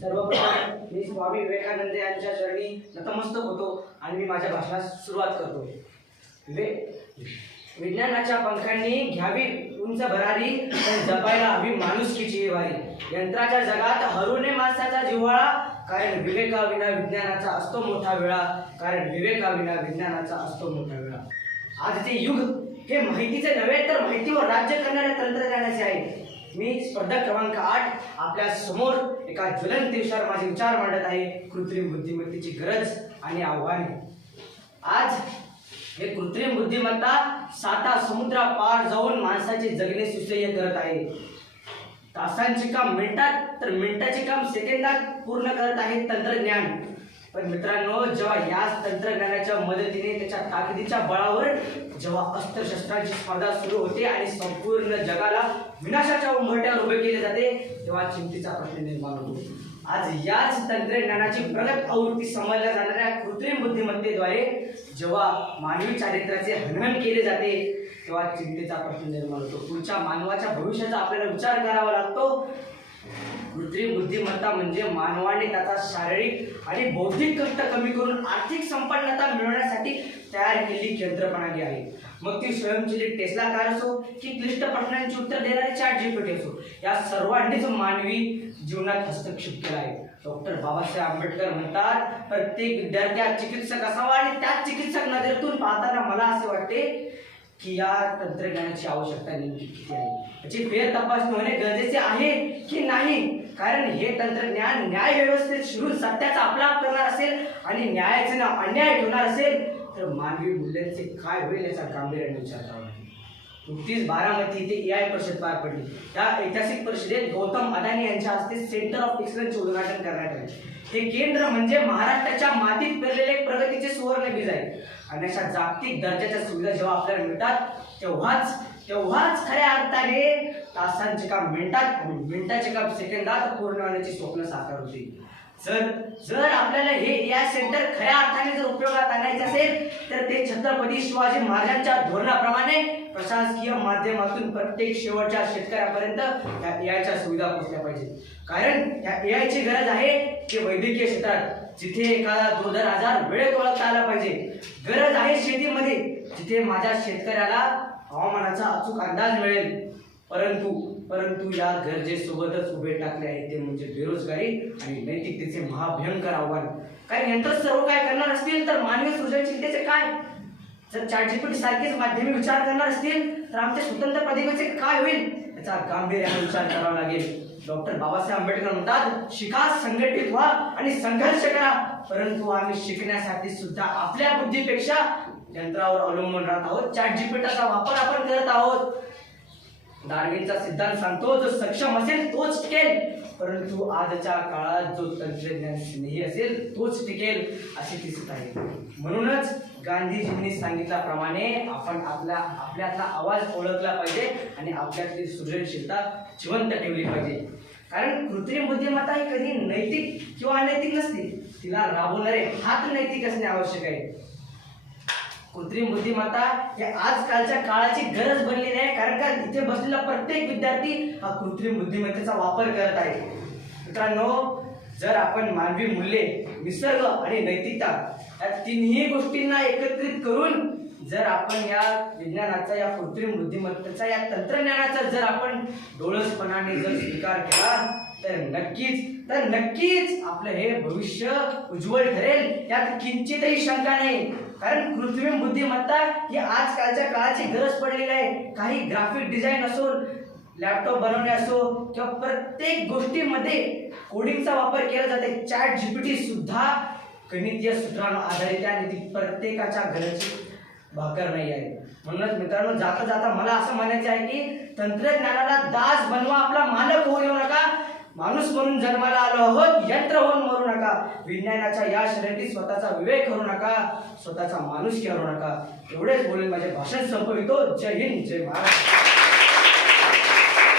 सर्वप्रथम मी स्वामी विवेकानंद यांच्या चरणी नतमस्तक होतो आणि मी माझ्या भाषणास सुरुवात करतो. विज्ञानाच्या पंखांनी घ्यावी उंच भरारी, पण जपायला हवी माणुसकीची वारी. यंत्राच्या जगात हरू नये माणसाचा जिव्हाळा, कारण विवेकाविना विज्ञानाचा असतो मोठा वेळा. कारण विवेकाविना विज्ञानाचा असतो मोठा वेळा. आजचे युग हे माहितीचे नव्हे तर माहितीवर राज्य करणाऱ्या तंत्रज्ञानाचे आहे. मी स्पर्धा क्रमांक 8 आपल्या समोर एका ज्वलंत विषयावर माझे विचार मांडत आहे. कृत्रिम बुद्धिमत्तेची गरज आणि आव्हाने. आज हे कृत्रिम बुद्धिमत्ता 7 समुद्रापार जाऊन माणसाचे जगणे सुसह्य करत आहे. तासांचे काम मिनिटात तर मिनिटाचे काम सेकंदात पूर्ण करत आहे तंत्रज्ञान. पण मित्रांनो, जेव्हा याच तंत्रज्ञानाच्या मदतीने त्याच्या ताकदीच्या बळावर जेव्हा अस्त्रशस्त्रांची स्पर्धा सुरू होते आणि संपूर्ण जगाला विनाशाच्या उंबरठ्यावर उभे केले जाते, तेव्हा चिंतेचा प्रश्न निर्माण होतो. आज याच तंत्रज्ञानाची प्रगत आवृत्ती समजल्या जाणाऱ्या कृत्रिम बुद्धिमत्तेद्वारे जेव्हा मानवी चारित्र्याचे हनन केले जाते, तेव्हा चिंतेचा प्रश्न निर्माण होतो. पुढच्या मानवाच्या भविष्याचा आपल्याला विचार करावा लागतो. कृत्रिम बुद्धिमत्ता म्हणजे मानवाने त्याचा शारीरिक आणि बौद्धिक कष्ट कमी करून आर्थिक संपन्नता मिळवण्यासाठी तयार केलेली यंत्रप्रणाली आहे. मग ती स्वयंचलित टेस्ला कार असो की क्लिष्ट प्रश्नांची उत्तर देणारे ChatGPT असो, या सर्वांनीच मानवी जीवनात हस्तक्षेप केला आहे. डॉक्टर बाबासाहेब आंबेडकर म्हणतात, प्रत्येक विद्यार्थी हा चिकित्सक असावा आणि त्याच चिकित्सक नजरेतून पाहताना मला असे वाटते की या तंत्रज्ञानाची आवश्यकता नेमकी किती आहे, याची फेर तपासणी होणे गरजेचे आहे की नाही. कारण हे तंत्रज्ञान न्याय व्यवस्थेत शिरून सत्याचा आपलाप करणार असेल आणि न्यायाचे नाव अन्याय ठेवणार असेल तर मानवी मूल्यांचे काय होईल याचा गांभीर्याने विचार करावा लागेल. नुकतीच बारामती येथे AI परिषद पार पडली. त्या ऐतिहासिक परिषदेत गौतम अदानी यांच्या हस्ते सेंटर ऑफ एक्सलन्सचे उद्घाटन करण्यात आले. हे केंद्र म्हणजे महाराष्ट्राच्या मातीत पेरलेले प्रगतीचे सुवर्ण बीज आहे. आणि अशा जागतिक दर्जाच्या सुविधा जेव्हा आपल्याला मिळतात तेव्हाच खऱ्या अर्थाने तासांचे काम मिनिटात आणि मिनिटाचे काम सेकंदात पूर्ण होण्याची स्वप्न साकार होते. जर आपल्याला हे AI सेंटर खऱ्या अर्थाने जर उपयोगात आणायचे असेल तर ते छत्रपती शिवाजी महाराजांच्या धोरणाप्रमाणे प्रशासकीय माध्यमातून प्रत्येक शेवटच्या शेतकऱ्यापर्यंत या AIच्या सुविधा पोहोचल्या पाहिजेत. कारण या AIची गरज आहे की वैद्यकीय क्षेत्रात, जिथे एखादा दुर्धर आजार वेळेत ओळखता आला पाहिजे. गरज आहे शेतीमध्ये, जिथे माझ्या शेतकऱ्याला हवामानाचा अचूक अंदाज मिळेल. परंतु या गरजेसोबतच उभे टाकले आहे ते म्हणजे बेरोजगारी आणि नैतिकतेचे महाभयंकर आव्हान. काही यंत्र सर्व काय करणार असतील तर मानवी सृजनशीलतेचे काय? जर ChatGPT सारखेच माध्यमिक विचार करणार असतील तर आमच्या स्वतंत्र प्रतिभेचे काय होईल याचा गांभीर्याने विचार करावा लागेल. डॉक्टर बाबासाहेब आंबेडकर म्हणतात, शिका, संघटित व्हा आणि संघर्ष करा. परंतु आम्ही शिकण्यासाठी सुद्धा आपल्या बुद्धीपेक्षा यंत्रावर अवलंबून राहत आहोत. ChatGPTचा वापर आपण करत आहोत. डार्विनचा सिद्धांत सांगतो, जो सक्षम असेल तोच टिकेल. परंतु आजच्या काळात जो तंत्रज्ञान स्नेही असेल तोच टिकेल असे दिसत आहे. म्हणूनच गांधीजींनी सांगितल्याप्रमाणे आपण आपल्यातला आवाज ओळखला पाहिजे आणि आपल्यातली सृजनशीलता जिवंत ठेवली पाहिजे. कारण कृत्रिम बुद्धिमत्ता ही कधी नैतिक किंवा अनैतिक नसते. तिला राबवणारे हात नैतिक असणे आवश्यक आहे. कृत्रिम बुद्धिमत्ता हे आजकालच्या काळाची गरज बनलेली आहे. कारण का इथे बसलेला प्रत्येक विद्यार्थी हा कृत्रिम बुद्धिमत्तेचा वापर करत आहे. मित्रांनो, जर आपण मानवी मूल्ये, निसर्ग आणि नैतिकता या तिन्ही गोष्टींना एकत्रित करून जर आपण या विज्ञानाचा, या कृत्रिम बुद्धिमत्तेचा, या तंत्रज्ञानाचा जर आपण डोळसपणाने जर स्वीकार केला तर नक्कीच आपलं हे भविष्य उज्ज्वल ठरेल, यात किंचितही शंका नाही. कारण कृत्रिम बुद्धिमत्ता ही आजकालच्या काळाची गरज पडलेली आहे. काही ग्राफिक डिझाईन असो, लॅपटॉप बनवणे असो किंवा प्रत्येक गोष्टीमध्ये कोडिंगचा वापर केला जाते. ChatGPT सुद्धा गणितीय सूत्रांवर आधारित आहे आणि ती प्रत्येकाच्या गरजेची भाकर नाही आहे. म्हणूनच मित्रांनो, जाता जाता मला असं म्हणायचं आहे की तंत्रज्ञानाला दास बनवा, आपला मालक होऊ येऊ नका. माणूस म्हणून जन्माला आलो आहोत, यंत्र होऊन मरू नका. विज्ञानाच्या या शर्यतीत स्वतःचा विवेक करू नका, स्वतःचा माणूस करू नका. एवढेच बोलून माझे भाषण संपवितो. जय हिंद, जय महाराष्ट्र.